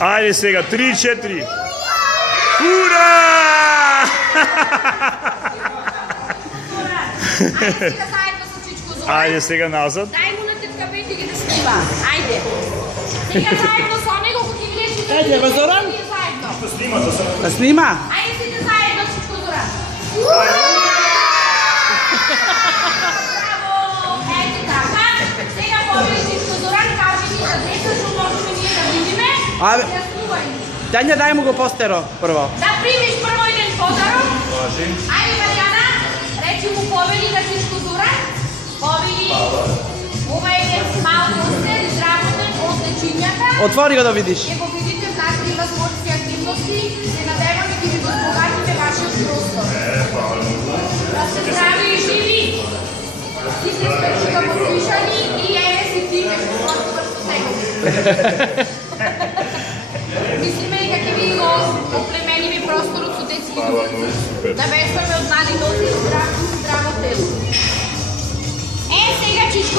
Ајде сега, 3-4. Ура! Ајде сега назад. Дај му на тетка Бети ги да снима. Ајде. Сега заедно со него го ги гледаш. Ајде, бе, Зоран. Заедно. Што снима да се? Да снима. Ајде сите заедно, всичко Зоран. Браво! Ето така. Сега победи всичко Зоран, кажи ни адреса, што можеме ние да видиме. Абе. Ја слувај. Тања, дај му го постеро прво. Да примиш прво еден подарок. Важи. Ајде, Маријана, речи му победи на всичко Зоран. Победи. Ова е еден мал постер, изработен од лечињата. Отвори го да видиш. Ќе го видите, значи има спортски активности, се надеваме ќе ви го збогатиме вашиот простор. Да се здрави и живи. Сите сме тука послушани и еве си ти што разговор со него. Мислиме дека ќе ви го оплемениме просторот со детски думи. Да вештаме од мали носи здрави.